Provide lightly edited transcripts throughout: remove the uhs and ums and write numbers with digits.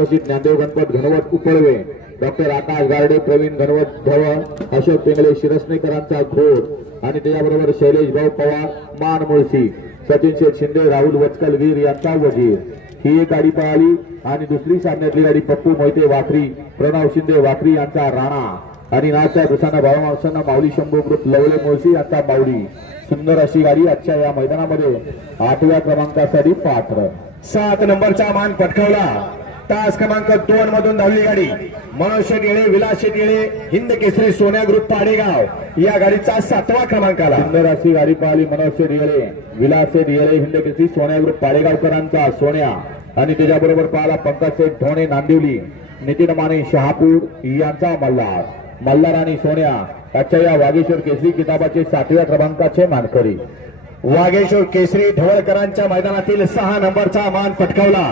Dnyandev Ganpat Ghanwat उपळवे, doctor आकाश गारडे, प्रवीण घनवट धव, अशोक पेंगळे शिरसनेकरांचा घोड आणि त्याच्याबरोबर शैलेश भाऊ पवार मान मुळशी, सचिन शेठ शिंदे, राहुल वचकलवीर यांचा वजीर ही एक गाडी पळाली आणि दुसरी सामन्यातली गाडी पप्पू मोहिते वाखरी, प्रणव शिंदे वाखरी यांचा राणा आणि नाथसाहेब प्रसन्न भावमावसांना माऊली शंभू ग्रुप लवले मुळशी यांचा माऊली. सुंदर अशी गाडी आजच्या या मैदानामध्ये 8व्या क्रमांकासाठी पात्र. 7 नंबरचा मान पटकावला. तास क्रमांक 2 मधून धावली गाडी मनोज शेट येळे, विलास शेट येळे, हिंद केसरी सोन्या ग्रुप पाडेगाव या गाडीचा 7वा क्रमांकाला. सुंदर अशी गाडी पाहिली. मनोज शेट येळे, विलास शेट येळे, हिंद केसरी सोन्या ग्रुप पाडेगावकरांचा सोन्या आणि त्याच्याबरोबर पाहिला पंकज शेठ ढोणे नांदिवली, नितीन माने शहापूर यांचा मल्हार. मल्हार आणि सोन्या आजच्या या वागेश्वर केसरी किताबाचे 7व्या क्रमांकाचे मानकरी. वागेश्वर केसरी ढवळकरांच्या मैदानातील 6 नंबरचा मान पटकावला.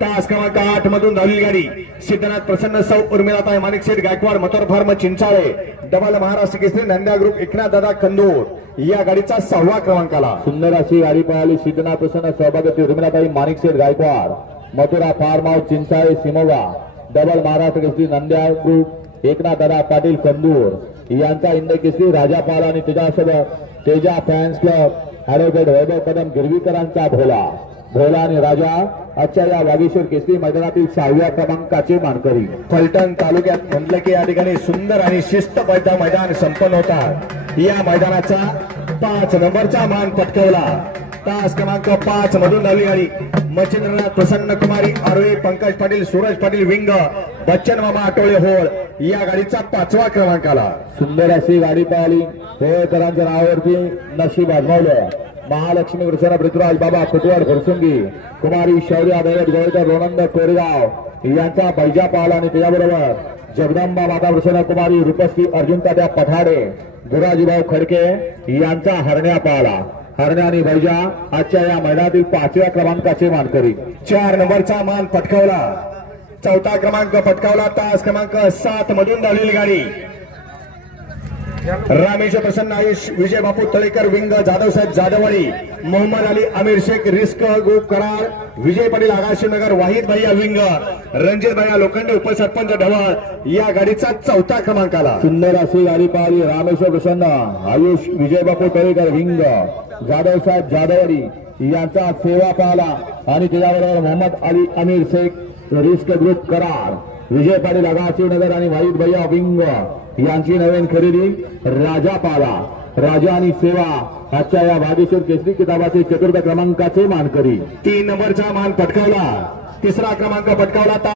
तास क्रमांक 8 मधून धावली गाडी सिद्धनाथ प्रसन्न, सौ उर्मिलाताई माणिक शेठ गायकवाड, मथुर फार्म चिंचाळे, डबल महाराष्ट्र केसरी नंद्या ग्रुप एकनाथ दादा कंदूर या गाडीचा 6वा क्रमांकाला. सुंदर अशी गाडी पळाली. सिद्धनाथ प्रसन्न, सौभाग्यवती उर्मिलाताई Manik Sheth Gaikwad, Mathura farm house Chinchale Shimoga, double Maharashtra Kesari Nandya group Eknath Dada Patil Kandur यांचा हिंद केसरी राजापाल आणि त्याच्यासोबत Teja fans club advocate Vaibhav Kadam गिरवीकरांचा भोला. भोला आणि राजा आजच्या या वागेश्वर केसरी मैदानातील 6व्या क्रमांकाचे मानकरी. फलटण तालुक्यात म्हटलं की या ठिकाणी सुंदर आणि शिस्तबद्ध मैदान संपन्न होतात. या मैदानाचा 5 नंबरचा मान पटकावला. तास क्रमांक 5 मधून धावली गाडी मच्छिंद्रनाथ प्रसन्न कुमारी आरोळे, पंकज पाटील, सूरज पाटील विंग, बच्चन मामा आटोळे होळ या गाडीचा 5वा क्रमांकाला. सुंदर अशी गाडी पळाली. होळकरांच्या नावावरती नशीब आजमावलं. महालक्ष्मी प्रसन्न पृथ्वीराज बाबा फुटवाड फरसुंगी, कुमारी शौर्या दैवत गोळकर रोनंद कोरेगाव यांचा बैजा पाला आणि त्याच्याबरोबर जगदंबा माता प्रसन्न कुमारी रूपश्री अर्जुन तात्या पठाडे, गुराजीभाऊ खडके यांचा हरण्या पाला. हरण्या आणि बैजा आजच्या या मैदानातील 5व्या क्रमांकाचे मानकरी. 4 नंबरचा मान पटकावला. 4था क्रमांक पटकावला. तास क्रमांक 7 मधून धावलेली गाडी रामेश्वर प्रसन्न आयुष, विजय बापू तळेकर विंग, जाधव साहेब जाधववाडी, मोहम्मद अली अमीर शेख रिस्क ग्रुप करार, विजय पाटील आगाशीनगर, वाहिद भैया विंग, रणजित भैया लोखंडे उपसरपंच ढवळ या गाडीचा 4था क्रमांकाला. सुंदर अशी गाडी पाहिली. रामेश्वर प्रसन्न आयुष, विजय बापू तळेकर विंग, जाधव साहेब जाधववाडी यांचा सेवा पाहला आणि त्याच्याबरोबर मोहम्मद अली अमीर शेख रिस्क ग्रुप करार, विजय पाटील आगाशीनगर आणि वाहिद भैया विंग यांची नवीन खरेदी राजा पाला. राजा आणि सेवा आजच्या या वागेश्वर केसरी किताबाचे 4थ्या क्रमांकाचे मानकरी. 3 नंबरचा मान पटकावला. 3रा क्रमांक पटकावला.